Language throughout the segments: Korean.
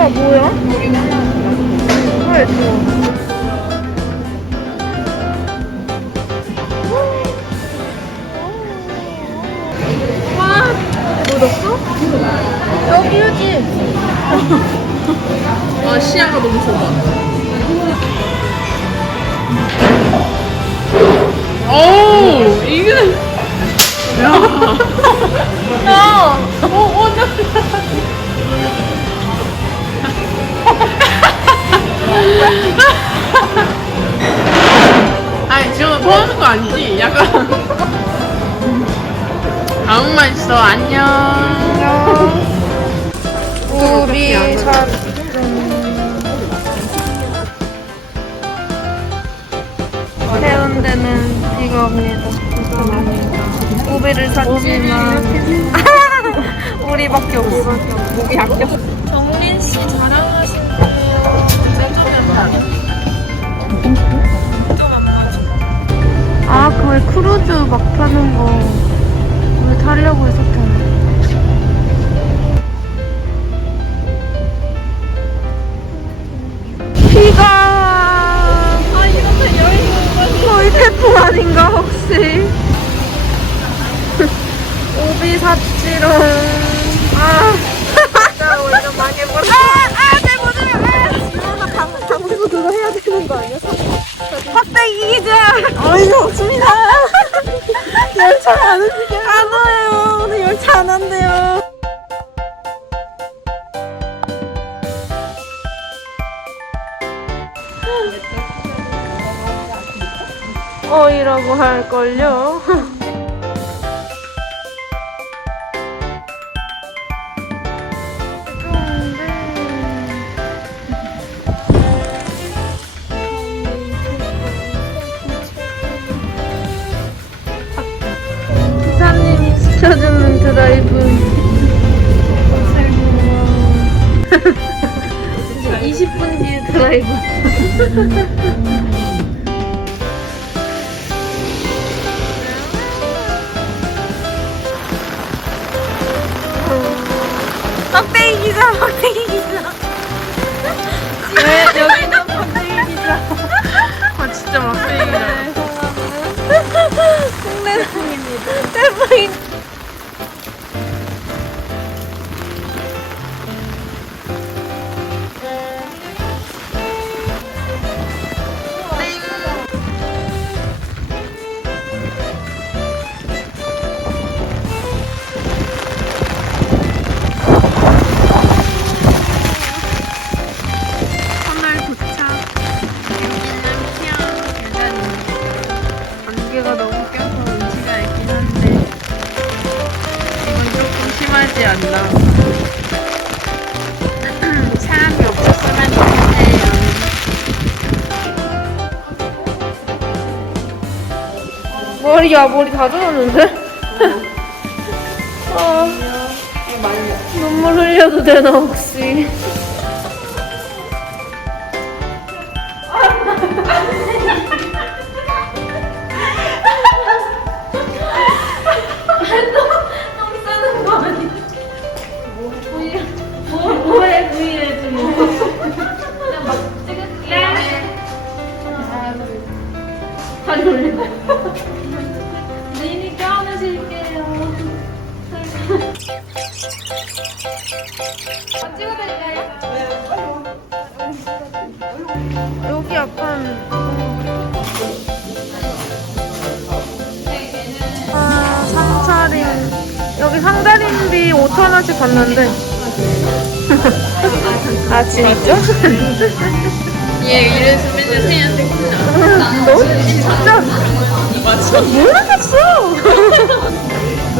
우와 뭐야? 왜 좋아? 와 묻었어? 여기 휴지 아 시야가 너무 좋아. 오 이게 야. 야어 완전. 아니 지금 토하는 거 아니지? 약간. 다음만 있어 안녕. 우리 사 해운대는 비가 옵니다. 우비를 샀지만 우리밖에 없어. 목이 아껴. 태풍 아닌가 혹시? 오비 샀지롱 아. 진짜 오히려 망해버려 아아 내 모델 아 방송도 그거 해야 되는 거 아니야? 확대기 기자. 어이가 없습니다. 열차 안 움직여 안 와요. 오늘 열차 안 한대요 어이라고 할걸요? 기사님이 시켜주는 드라이브 20분 뒤에 드라이브 막대기 기자 막대 머리 야 머리 다 젖었는데? 아, 눈물 흘려도 되나 혹시? 여기 약간 아 상차림 여기 상자림비 5천원씩 받는데 아 진짜? 얘 이래서 맨날 태희한테 혼나. 너 진짜 맞아. 모르겠어 아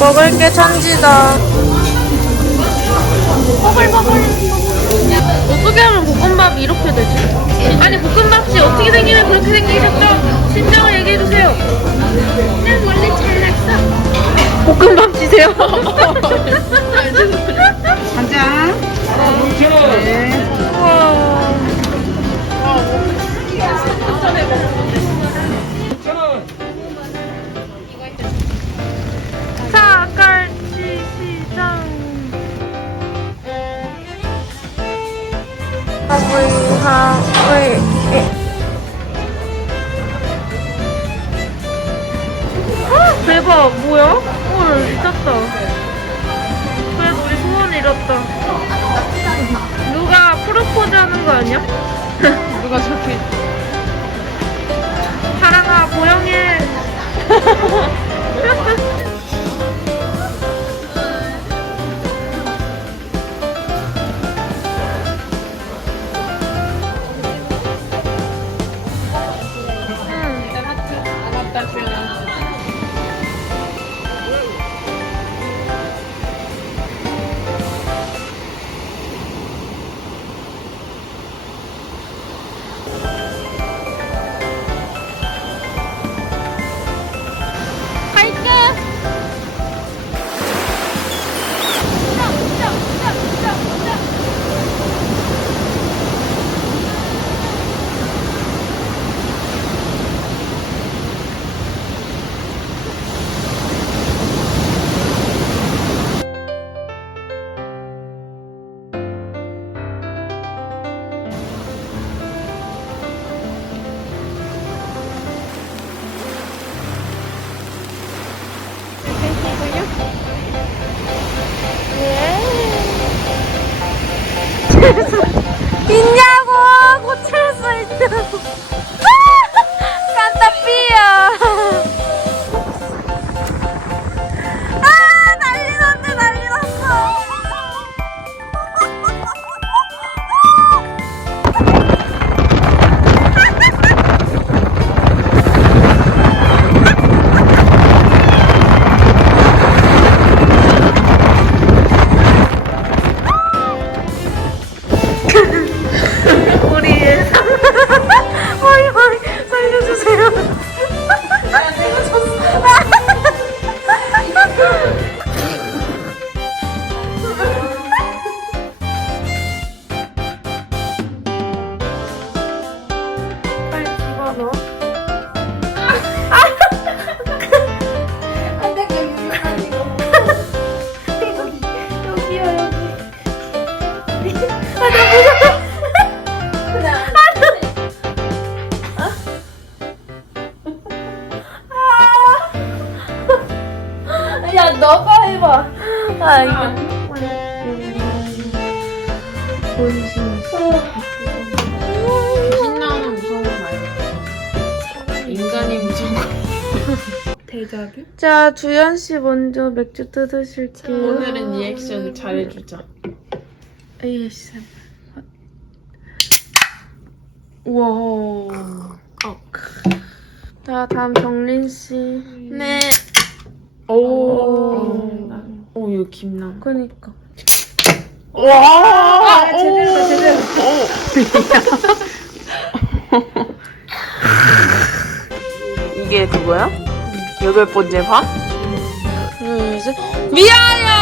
먹을 게 천지다. 버글버글 어떻게 하면 볶음밥이 이렇게 되지? 아니 볶음밥이 어떻게 생기면 그렇게 생기셨죠? 신장을 얘기해 주세요. 그냥 원래 잘났어. 볶음밥 지세요 헐 미쳤다 그래도 우리 소원 이뤘다 누가 프로포즈 하는 거 아니야? 누가 저렇게 Yes. 대자뷰? 자 주연 씨 먼저 맥주 뜯으실게요. 오늘은 리액션 잘해주자. ASMR 우와 자 다음 정린 씨. 네. 오. 오, 이거 김남. 그니까. 와! 아, 제대로 다 제대로 이게 그거야? 여덟 번째 반? 둘셋 미아야